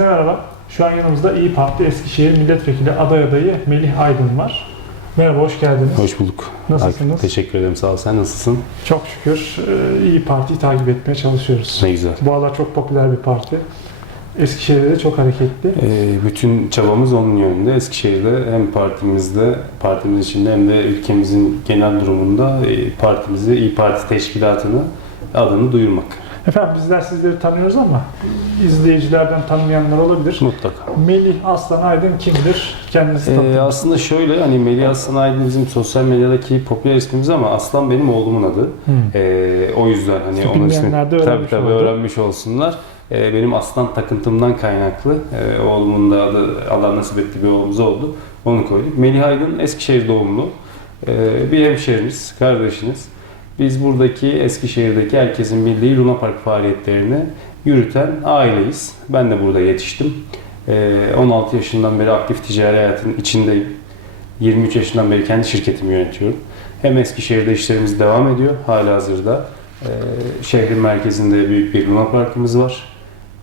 Herkese merhaba. Şu an yanımızda İyi Parti Eskişehir Milletvekili aday adayı Melih Aydın var. Merhaba, hoş geldiniz. Hoş bulduk. Nasılsınız? Ay, Teşekkür ederim. Sağ ol. Sen nasılsın? Çok şükür e, İyi Parti'yi takip etmeye çalışıyoruz. Ne güzel. Bu aralar çok popüler bir parti. Eskişehir'de de çok hareketli. Ee, bütün çabamız onun yönünde. Eskişehir'de hem partimizde, partimiz içinde hem de ülkemizin genel durumunda e, partimizi, İyi Parti Teşkilatı'nı adını duyurmak. Efendim bizler sizleri tanıyoruz ama izleyicilerden tanımayanlar olabilir. Mutlaka. Melih Aslan Aydın kimdir? Kendinizi Ee, tanıtın. aslında şöyle hani Melih Aslan Aydın bizim sosyal medyadaki popüler ismimiz ama Aslan benim oğlumun adı. Hmm. Ee, o yüzden hani onun Bilmeyenler de tabii öğrenmiş tabii oldu. öğrenmiş olsunlar. Ee, benim aslan takıntımdan kaynaklı. Ee, oğlumun da adı Allah nasip etti bir oğlumuz oldu. Onu koyduk. Melih Aydın Eskişehir doğumlu. Ee, bir hemşehrimiz, kardeşiniz. Biz buradaki Eskişehir'deki herkesin bildiği Luna Park faaliyetlerini yürüten aileyiz. Ben de burada yetiştim. Ee, 16 yaşından beri aktif ticari hayatın içindeyim. 23 yaşından beri kendi şirketimi yönetiyorum. Hem Eskişehir'de işlerimiz devam ediyor hala hazırda. Ee, şehrin merkezinde büyük bir Luna Park'ımız var.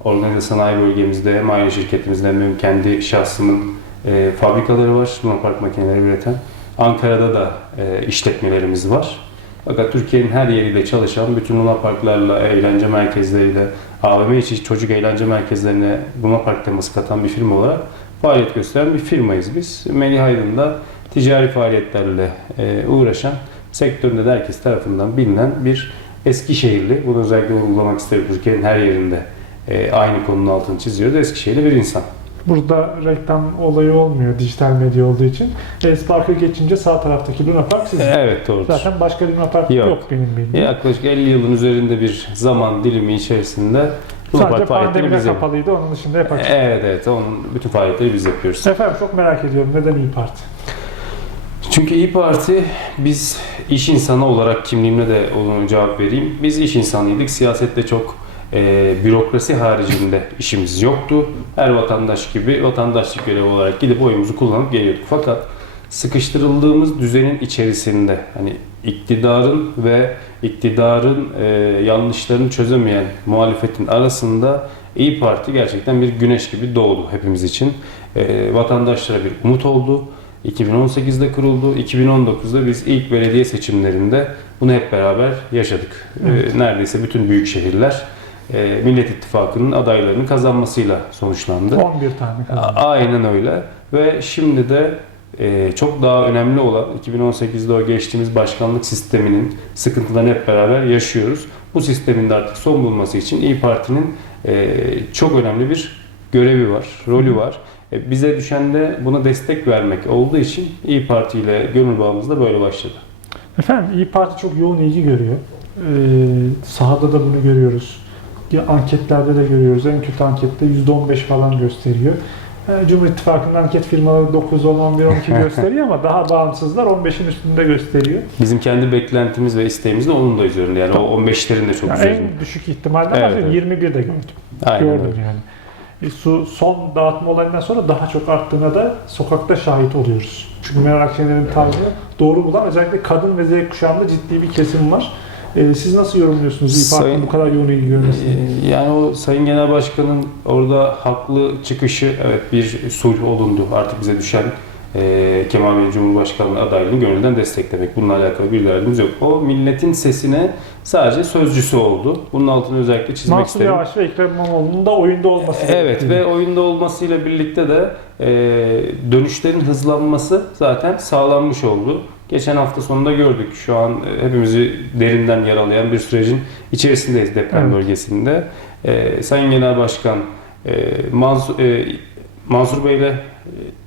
Organize sanayi bölgemizde hem aile şirketimizde hem kendi şahsımın e, fabrikaları var. Luna Park makineleri üreten. Ankara'da da e, işletmelerimiz var. Fakat Türkiye'nin her yeriyle çalışan bütün Luna Parklarla, eğlence merkezleriyle, AVM içi çocuk eğlence merkezlerine Luna Park teması katan bir firma olarak faaliyet gösteren bir firmayız biz. Melih Aydın da ticari faaliyetlerle e, uğraşan, sektöründe de herkes tarafından bilinen bir Eskişehirli. Bunu özellikle vurgulamak isterim. Türkiye'nin her yerinde e, aynı konunun altını çiziyoruz. Eskişehirli bir insan. Burada reklam olayı olmuyor dijital medya olduğu için. Espark'ı geçince sağ taraftaki Luna Park sizin. Evet doğrudur. Zaten başka Luna Park yok, Yok. benim bildiğim. Yaklaşık 50 yılın üzerinde bir zaman dilimi içerisinde Luna Sadece Park pandemide biz yapıyoruz. kapalıydı. Onun dışında hep açık. Evet evet onun bütün faaliyetleri biz yapıyoruz. Efendim çok merak ediyorum. Neden İyi Parti? Çünkü İyi Parti biz iş insanı olarak kimliğimle de onu cevap vereyim. Biz iş insanıydık. Siyasette çok e, bürokrasi haricinde işimiz yoktu. Her vatandaş gibi vatandaşlık görevi olarak gidip oyumuzu kullanıp geliyorduk. Fakat sıkıştırıldığımız düzenin içerisinde hani iktidarın ve iktidarın e, yanlışlarını çözemeyen muhalefetin arasında İyi Parti gerçekten bir güneş gibi doğdu hepimiz için. E, vatandaşlara bir umut oldu. 2018'de kuruldu. 2019'da biz ilk belediye seçimlerinde bunu hep beraber yaşadık. E, Evet. neredeyse bütün büyük şehirler e, Millet İttifakı'nın adaylarını kazanmasıyla sonuçlandı. 11 tane kazandı. Aynen öyle. Ve şimdi de e, çok daha önemli olan 2018'de o geçtiğimiz başkanlık sisteminin sıkıntılarını hep beraber yaşıyoruz. Bu sistemin de artık son bulması için İyi Parti'nin e, çok önemli bir görevi var, rolü var. E, bize düşen de buna destek vermek olduğu için İyi Parti ile gönül bağımız da böyle başladı. Efendim İyi Parti çok yoğun ilgi görüyor. Ee, sahada da bunu görüyoruz. Anketlerde de görüyoruz. En kötü ankette %15 falan gösteriyor. Ee, Cumhur İttifakı'nın anket firmaları 9, 10, 11, 12 gösteriyor ama daha bağımsızlar 15'in üstünde gösteriyor. Bizim kendi beklentimiz ve isteğimiz de onun da üzerinde. Yani o 15'lerin de çok Yani üzerinde. en düşük ihtimalden Evet, evet. 21 de gördüm. Aynen gördüm öyle. yani. E, su son dağıtma olayından sonra daha çok arttığına da sokakta şahit oluyoruz. Çünkü Meral Akşener'in tarzı doğru bulan özellikle kadın ve Z kuşağında ciddi bir kesim var. E, siz nasıl yorumluyorsunuz İYİ bu kadar yoğun ilgi görmesini? Ee, Yani o Sayın Genel Başkan'ın orada haklı çıkışı evet bir sulh olundu. Artık bize düşen e, Kemal Bey Cumhurbaşkanlığı adaylığını gönülden desteklemek. Bununla alakalı bir derdimiz yok. O milletin sesine sadece sözcüsü oldu. Bunun altını özellikle çizmek Mansur isterim. Yavaş ve Ekrem İmamoğlu'nun da oyunda olması Evet gerektiğini. ve oyunda olmasıyla birlikte de e, dönüşlerin hızlanması zaten sağlanmış oldu. Geçen hafta sonunda gördük. Şu an e, hepimizi derinden yaralayan bir sürecin içerisindeyiz deprem Evet. bölgesinde. E, Sayın Genel Başkan e, Mansur, e, Mansur Bey'le e,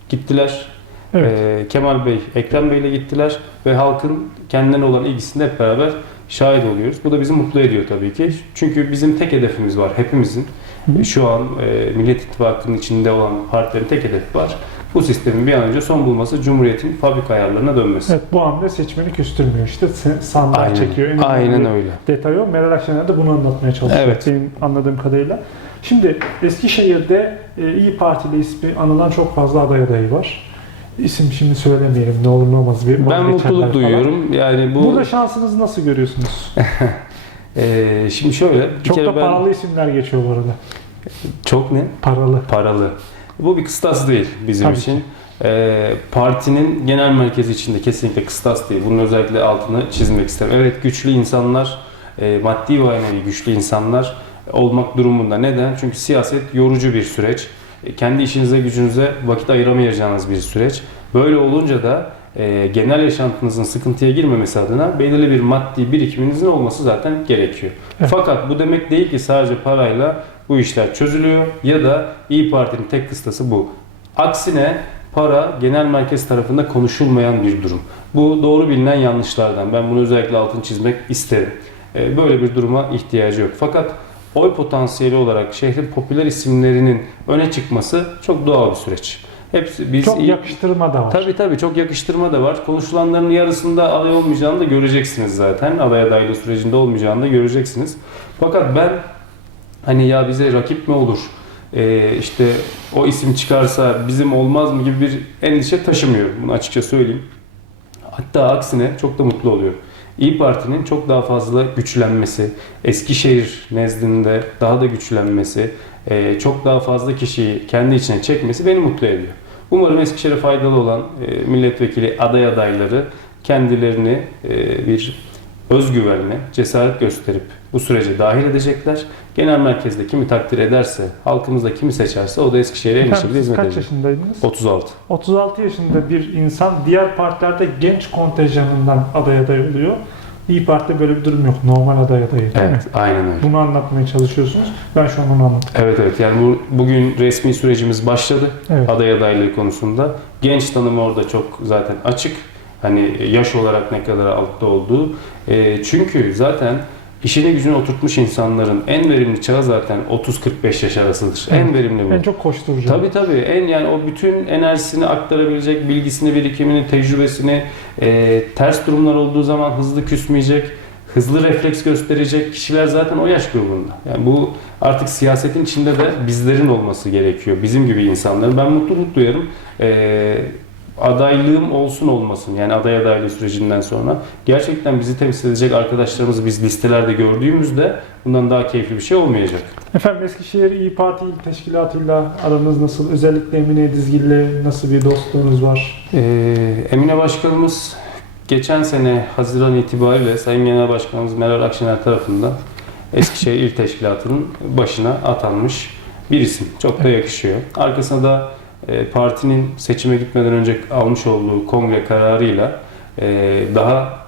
gittiler. Evet. E, Kemal Bey, Ekrem Bey'le gittiler ve halkın kendilerine olan ilgisinde hep beraber şahit oluyoruz. Bu da bizi mutlu ediyor tabii ki. Çünkü bizim tek hedefimiz var hepimizin. Hı hı. Şu an e, Millet İttifakı'nın içinde olan partilerin tek hedefi var. Bu sistemin bir an önce son bulması Cumhuriyet'in fabrika ayarlarına dönmesi. Evet bu hamle seçmeni küstürmüyor. İşte sandığa Aynen, çekiyor. En aynen öyle. detay o. Meral Akşener de bunu anlatmaya çalışıyor. Evet. Benim anladığım kadarıyla. Şimdi Eskişehir'de e, İyi Parti ile ismi anılan çok fazla aday adayı var. İsim şimdi söylemeyelim ne olur ne olmaz. Bir Ben mutluluk falan. duyuyorum. Yani bu Burada şansınızı nasıl görüyorsunuz? e, şimdi şöyle bir Çok kere da ben paralı isimler geçiyor bu arada. Çok ne? Paralı. Paralı. Bu bir kıstas değil bizim Tabii için. Ee, partinin genel merkezi içinde kesinlikle kıstas değil. Bunun özellikle altını çizmek isterim. Evet güçlü insanlar, e, maddi ve manevi güçlü insanlar olmak durumunda. Neden? Çünkü siyaset yorucu bir süreç. E, kendi işinize gücünüze vakit ayıramayacağınız bir süreç. Böyle olunca da e, genel yaşantınızın sıkıntıya girmemesi adına belirli bir maddi birikiminizin olması zaten gerekiyor. Evet. Fakat bu demek değil ki sadece parayla bu işler çözülüyor ya da İyi Parti'nin tek kıstası bu. Aksine para genel merkez tarafında konuşulmayan bir durum. Bu doğru bilinen yanlışlardan. Ben bunu özellikle altını çizmek isterim. E, Böyle bir duruma ihtiyacı yok. Fakat oy potansiyeli olarak şehrin popüler isimlerinin öne çıkması çok doğal bir süreç. Hepsi biz Çok iyi- yakıştırma da var. Tabii tabii çok yakıştırma da var. Konuşulanların yarısında aday olmayacağını da göreceksiniz zaten. Aday adaylığı sürecinde olmayacağını da göreceksiniz. Fakat ben hani ya bize rakip mi olur? Ee, işte o isim çıkarsa bizim olmaz mı gibi bir endişe taşımıyorum. Bunu açıkça söyleyeyim. Hatta aksine çok da mutlu oluyorum. İyi Parti'nin çok daha fazla güçlenmesi, Eskişehir nezdinde daha da güçlenmesi, e, çok daha fazla kişiyi kendi içine çekmesi beni mutlu ediyor. Umarım Eskişehir'e faydalı olan e, milletvekili aday adayları kendilerini e, bir özgüvenle cesaret gösterip bu sürece dahil edecekler. Genel merkezde kimi takdir ederse, halkımızda kimi seçerse o da Eskişehir'e en iyi şekilde hizmet kaç edecek. yaşındaydınız? 36. 36 yaşında bir insan diğer partilerde genç kontenjanından aday aday oluyor. İyi Parti'de böyle bir durum yok. Normal aday adayı değil mi? Evet, aynen öyle. Bunu anlatmaya çalışıyorsunuz. Ben şu an onu anlattım. Evet evet yani bu, bugün resmi sürecimiz başladı Evet. aday adaylığı konusunda. Genç tanımı orada çok zaten açık. Hani yaş olarak ne kadar altta olduğu. E, çünkü zaten işine gücüne oturtmuş insanların en verimli çağı zaten 30-45 yaş arasıdır. En Evet. verimli bu. En çok koşturucu. Tabii tabii. En yani o bütün enerjisini aktarabilecek, bilgisini, birikimini, tecrübesini, e, ters durumlar olduğu zaman hızlı küsmeyecek, hızlı refleks gösterecek kişiler zaten o yaş grubunda. Yani bu artık siyasetin içinde de bizlerin olması gerekiyor. Bizim gibi insanların. Ben mutluluk duyarım. E, adaylığım olsun olmasın yani aday adaylığı sürecinden sonra gerçekten bizi temsil edecek arkadaşlarımızı biz listelerde gördüğümüzde bundan daha keyifli bir şey olmayacak. Efendim Eskişehir İyi Parti İl Teşkilatı'yla aranız nasıl? Özellikle Emine Dizgil'le nasıl bir dostluğunuz var? Ee, Emine Başkanımız geçen sene Haziran itibariyle Sayın Genel Başkanımız Meral Akşener tarafından Eskişehir İl Teşkilatı'nın başına atanmış bir isim. Çok da yakışıyor. Arkasına da partinin seçime gitmeden önce almış olduğu kongre kararıyla e, daha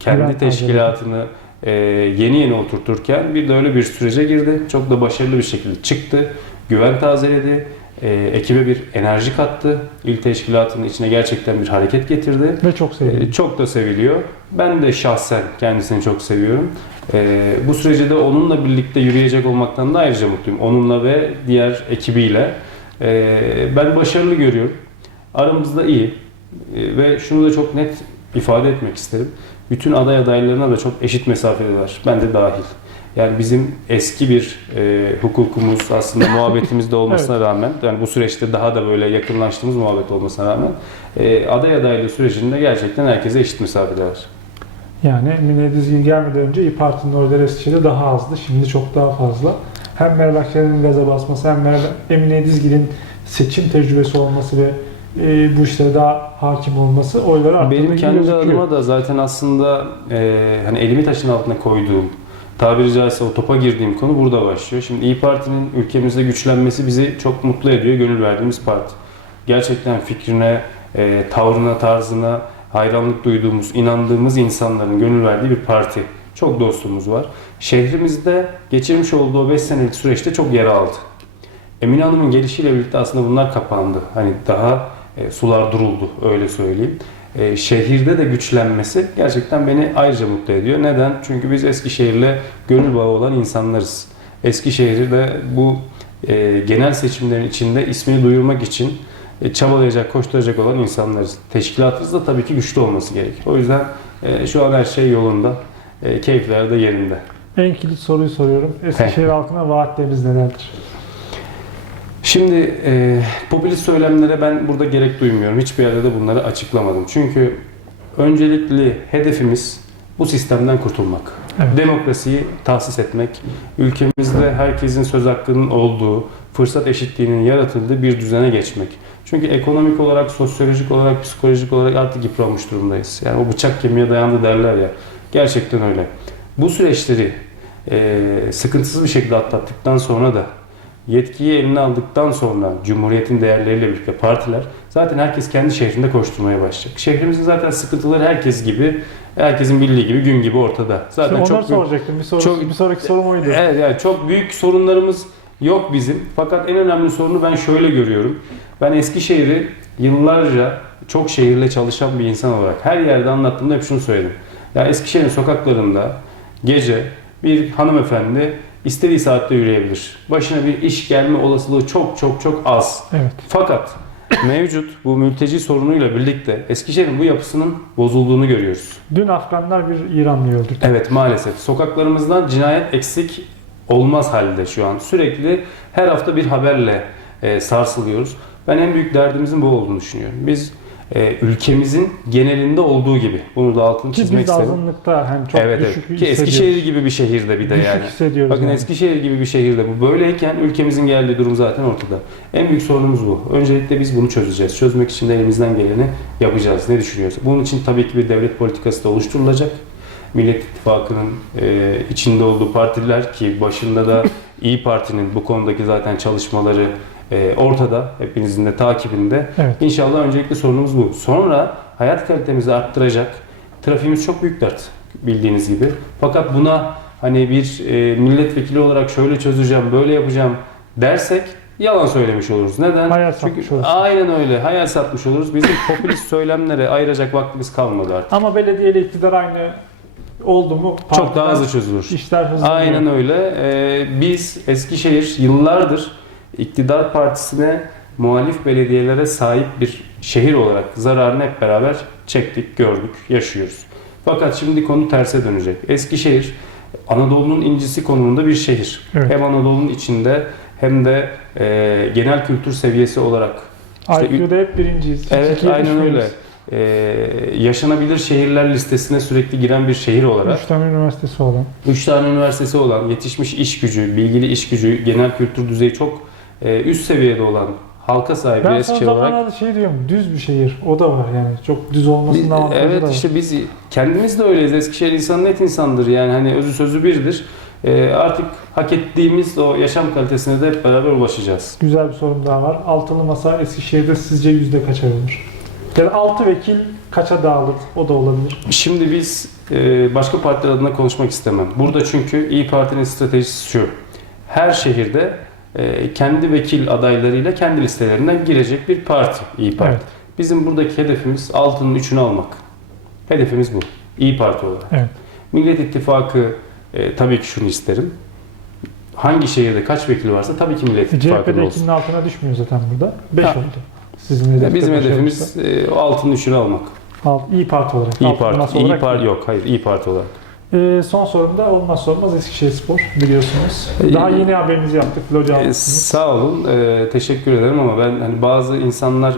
kendi Bülent teşkilatını e, yeni yeni oturturken bir de öyle bir sürece girdi. Çok da başarılı bir şekilde çıktı. Güven tazeledi. E, ekibe bir enerji kattı. İl teşkilatının içine gerçekten bir hareket getirdi. Ve çok sevdim. Ee, Çok da seviliyor. Ben de şahsen kendisini çok seviyorum. Ee, bu sürece de onunla birlikte yürüyecek olmaktan da ayrıca mutluyum. Onunla ve diğer ekibiyle. Ee, ben başarılı görüyorum. Aramızda iyi. Ee, ve şunu da çok net ifade etmek isterim. Bütün aday adaylarına da çok eşit mesafedeler. Ben de dahil. Yani bizim eski bir e, hukukumuz aslında muhabbetimizde olmasına rağmen yani bu süreçte daha da böyle yakınlaştığımız muhabbet olmasına rağmen e, aday adaylığı sürecinde gerçekten herkese eşit mesafedeler. Yani Emine gelmeden önce İyi Parti'nin oyları Eskişehir'de daha azdı. Şimdi çok daha fazla. Hem Meral Akşener'in gaza basması hem Meral, Emine Dizgil'in seçim tecrübesi olması ve e, bu işlere daha hakim olması oyları arttırdığı Benim kendi gözüküyor. adıma da zaten aslında e, hani elimi taşın altına koyduğum, tabiri caizse o topa girdiğim konu burada başlıyor. Şimdi İyi Parti'nin ülkemizde güçlenmesi bizi çok mutlu ediyor, gönül verdiğimiz parti. Gerçekten fikrine, e, tavrına, tarzına hayranlık duyduğumuz, inandığımız insanların gönül verdiği bir parti. Çok dostumuz var. Şehrimizde geçirmiş olduğu o 5 senelik süreçte çok yer aldı. Emine Hanım'ın gelişiyle birlikte aslında bunlar kapandı. Hani daha e, sular duruldu öyle söyleyeyim. E, şehirde de güçlenmesi gerçekten beni ayrıca mutlu ediyor. Neden? Çünkü biz Eskişehir'le gönül bağı olan insanlarız. Eskişehir'i de bu e, genel seçimlerin içinde ismini duyurmak için e, çabalayacak, koşturacak olan insanlarız. Teşkilatımız da tabii ki güçlü olması gerekir. O yüzden e, şu an her şey yolunda. E, keyifler de yerinde. En kilit soruyu soruyorum. Eskişehir halkına vaatleriniz nelerdir? Şimdi e, popülist söylemlere ben burada gerek duymuyorum. Hiçbir yerde de bunları açıklamadım. Çünkü öncelikli hedefimiz bu sistemden kurtulmak. Evet. Demokrasiyi tahsis etmek, ülkemizde herkesin söz hakkının olduğu, fırsat eşitliğinin yaratıldığı bir düzene geçmek. Çünkü ekonomik olarak, sosyolojik olarak, psikolojik olarak artık yıpranmış durumdayız. Yani o bıçak kemiğe dayandı derler ya. Gerçekten öyle. Bu süreçleri e, sıkıntısız bir şekilde atlattıktan sonra da yetkiyi eline aldıktan sonra Cumhuriyet'in değerleriyle birlikte partiler zaten herkes kendi şehrinde koşturmaya başlayacak. Şehrimizin zaten sıkıntıları herkes gibi, herkesin bildiği gibi gün gibi ortada. Zaten Şimdi çok büyük- soracaktım. Bir, soru, çok- bir sonraki sorum oydu. Evet yani çok büyük sorunlarımız yok bizim. Fakat en önemli sorunu ben şöyle görüyorum. Ben Eskişehir'i yıllarca çok şehirle çalışan bir insan olarak her yerde anlattığımda hep şunu söyledim. Ya Eskişehir'in sokaklarında gece bir hanımefendi istediği saatte yürüyebilir. Başına bir iş gelme olasılığı çok çok çok az. Evet. Fakat mevcut bu mülteci sorunuyla birlikte Eskişehir'in bu yapısının bozulduğunu görüyoruz. Dün Afganlar bir İranlıyı öldürdü. Evet maalesef. Sokaklarımızdan cinayet eksik olmaz halde şu an. Sürekli her hafta bir haberle e, sarsılıyoruz. Ben en büyük derdimizin bu olduğunu düşünüyorum. Biz e, ülkemizin genelinde olduğu gibi bunu da altını Ki çizmek biz isterim. azınlıkta hem çok evet düşük evet. Ki. Eskişehir gibi bir şehirde bir de düşük yani. hissediyoruz. Bakın yani. Eskişehir gibi bir şehirde bu böyleyken ülkemizin geldiği durum zaten ortada. En büyük sorunumuz bu. Öncelikle biz bunu çözeceğiz. Çözmek için de elimizden geleni yapacağız. Ne düşünüyorsun? Bunun için tabii ki bir devlet politikası da oluşturulacak. Millet İttifakı'nın e, içinde olduğu partiler ki başında da İyi Parti'nin bu konudaki zaten çalışmaları e, ortada. Hepinizin de takibinde. Evet. İnşallah öncelikle sorunumuz bu. Sonra hayat kalitemizi arttıracak. Trafiğimiz çok büyük dert bildiğiniz gibi. Fakat buna hani bir e, milletvekili olarak şöyle çözeceğim, böyle yapacağım dersek yalan söylemiş oluruz. Neden? Hayal Çünkü satmış oluruz. aynen öyle. Hayal satmış oluruz. Bizim popülist söylemlere ayıracak vaktimiz kalmadı artık. Ama belediyeyle iktidar aynı oldu mu Çok daha hızlı çözülür. işler hızlanıyor. Aynen öyle. Ee, biz Eskişehir yıllardır iktidar partisine muhalif belediyelere sahip bir şehir olarak zararını hep beraber çektik, gördük, yaşıyoruz. Fakat şimdi konu terse dönecek. Eskişehir Anadolu'nun incisi konumunda bir şehir. Evet. Hem Anadolu'nun içinde hem de e, genel kültür seviyesi olarak. İşte- IQ'da hep birinciyiz. Hiç Evet aynen öyle. Ee, yaşanabilir şehirler listesine sürekli giren bir şehir olarak. Üç tane üniversitesi olan. 3 tane üniversitesi olan, yetişmiş iş gücü, bilgili iş gücü, genel kültür düzeyi çok e, üst seviyede olan halka sahip bir Ben son olarak. zamanlarda şey diyorum, düz bir şehir. O da var yani. Çok düz olmasının Biz- avantajı da evet var. işte biz kendimiz de öyleyiz. Eskişehir insanı net insandır yani hani özü sözü birdir. E, artık hak ettiğimiz o yaşam kalitesine de hep beraber ulaşacağız. Güzel bir sorum daha var. Altılı Masa Eskişehir'de sizce yüzde kaça olur? Yani altı vekil kaça dağılır? O da olabilir. Şimdi biz e, başka partiler adına konuşmak istemem. Burada çünkü İyi Parti'nin stratejisi şu. Her şehirde kendi vekil adaylarıyla kendi listelerinden girecek bir parti İyi Parti. Evet. Bizim buradaki hedefimiz altının üçünü almak. Hedefimiz bu. İyi Parti olarak. Evet. Millet İttifakı e, tabii ki şunu isterim. Hangi şehirde kaç vekil varsa tabii ki Millet İttifakı'nda CHP'de olsun. ikinin altına düşmüyor zaten burada. Beş Ha. oldu. Sizin hedefte Bizim hedefimiz e, altının üçünü almak. Alt, İyi Parti olarak. İyi Parti. İyi olarak Parti yok. Hayır, İyi Parti olarak. Ee, son sorum da olmazsa olmaz Eskişehir Spor biliyorsunuz. Daha Ee, yeni haberinizi yaptık. Loca almışsınız. sağ olun. Ee, teşekkür ederim ama ben hani bazı insanlar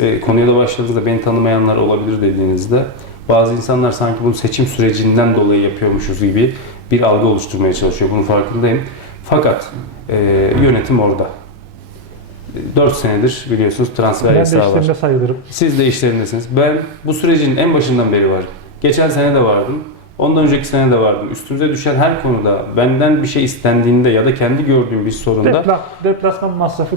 e, konuya da başladığınızda beni tanımayanlar olabilir dediğinizde bazı insanlar sanki bunu seçim sürecinden dolayı yapıyormuşuz gibi bir algı oluşturmaya çalışıyor. Bunun farkındayım. Fakat e, yönetim orada. 4 senedir biliyorsunuz transfer Ben de yasağı var. işlerinde sayılırım. Siz de işlerindesiniz. Ben bu sürecin en başından beri varım. Geçen sene de vardım. Ondan önceki sene de vardım. Üstümüze düşen her konuda benden bir şey istendiğinde ya da kendi gördüğüm bir sorunda Depla, deplasman masrafı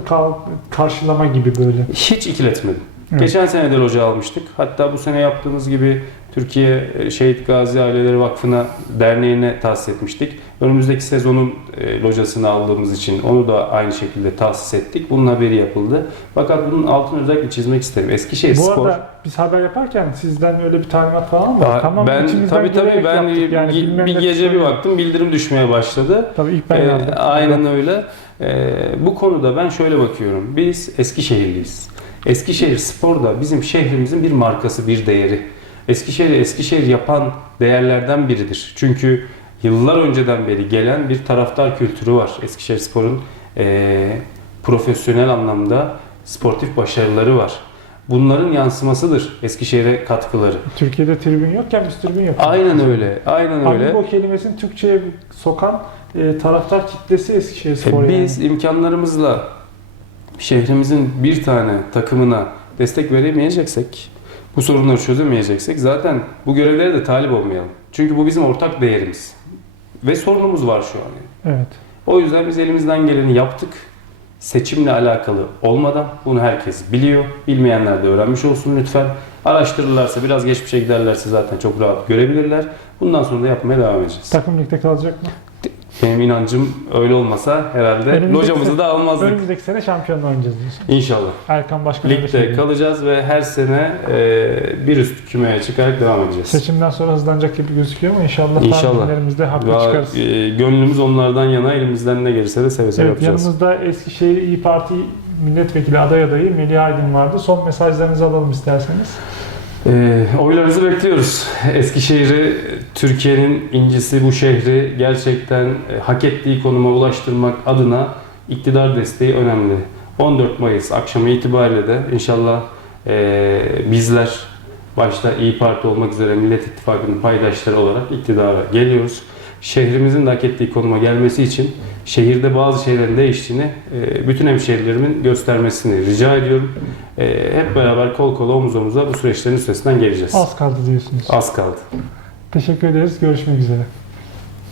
karşılama gibi böyle. hiç ikiletmedim. Evet. Geçen sene de loca almıştık. Hatta bu sene yaptığımız gibi Türkiye e, Şehit Gazi Aileleri Vakfı'na derneğine tahsis etmiştik. Önümüzdeki sezonun e, locasını aldığımız için onu da aynı şekilde tahsis ettik. Bunun haberi yapıldı. Fakat bunun altını özellikle çizmek isterim. Eskişehir Bu Spor arada biz haber yaparken sizden öyle bir talimat falan mı Aa? Tamam ben tabii tabii ben yani. bir, bir gece bir baktım bildirim düşmeye başladı. Tabii ilk ben Ee, aynen öyle. Ee, bu konuda ben şöyle bakıyorum. Biz Eskişehirliyiz. Eskişehir Spor da bizim şehrimizin bir markası, bir değeri. Eskişehir'i Eskişehir yapan değerlerden biridir. Çünkü yıllar önceden beri gelen bir taraftar kültürü var. Eskişehir Spor'un ee, profesyonel anlamda sportif başarıları var. bunların yansımasıdır Eskişehir'e katkıları. Türkiye'de tribün yokken biz tribün yapıyoruz. Aynen öyle, aynen öyle. Amigo kelimesini Türkçe'ye sokan e, taraftar kitlesi Eskişehir Spor E, yani. biz imkanlarımızla şehrimizin bir tane takımına destek veremeyeceksek, bu sorunları çözemeyeceksek zaten bu görevlere de talip olmayalım. Çünkü bu bizim ortak değerimiz. Ve sorunumuz var şu an. Evet. O yüzden biz elimizden geleni yaptık. Seçimle alakalı olmadan bunu herkes biliyor. Bilmeyenler de öğrenmiş olsun lütfen. Araştırırlarsa, biraz geçmişe giderlerse zaten çok rahat görebilirler. Bundan sonra da yapmaya devam edeceğiz. Takım ligde kalacak mı? Benim inancım öyle olmasa herhalde Önümüzdeki locamızı da almazdık. Önümüzdeki sene şampiyonla oynayacağız diyorsun. İnşallah. Erkan Başkan Ligde kalacağız ve her sene e, bir üst kümeye çıkarak devam edeceğiz. Seçimden sonra hızlanacak gibi gözüküyor ama inşallah, İnşallah. tahminlerimizde haklı Ve, çıkarız. e, gönlümüz onlardan yana elimizden ne gelirse de seve seve Evet, yapacağız. yanımızda Eskişehir İyi Parti milletvekili aday adayı Melih Aydın vardı. Son mesajlarınızı alalım isterseniz. E, oylarınızı bekliyoruz. Eskişehir'i, Türkiye'nin incisi bu şehri gerçekten e, hak ettiği konuma ulaştırmak adına iktidar desteği önemli. 14 Mayıs akşamı itibariyle de inşallah e, bizler başta İyi Parti olmak üzere Millet İttifakı'nın paydaşları olarak iktidara geliyoruz. Şehrimizin de hak ettiği konuma gelmesi için şehirde bazı şeylerin değiştiğini e, bütün hemşehrilerimin göstermesini rica ediyorum. E, hep beraber kol kola omuz omuza bu süreçlerin üstesinden geleceğiz. Az kaldı diyorsunuz. Az kaldı. Teşekkür ederiz. Görüşmek üzere.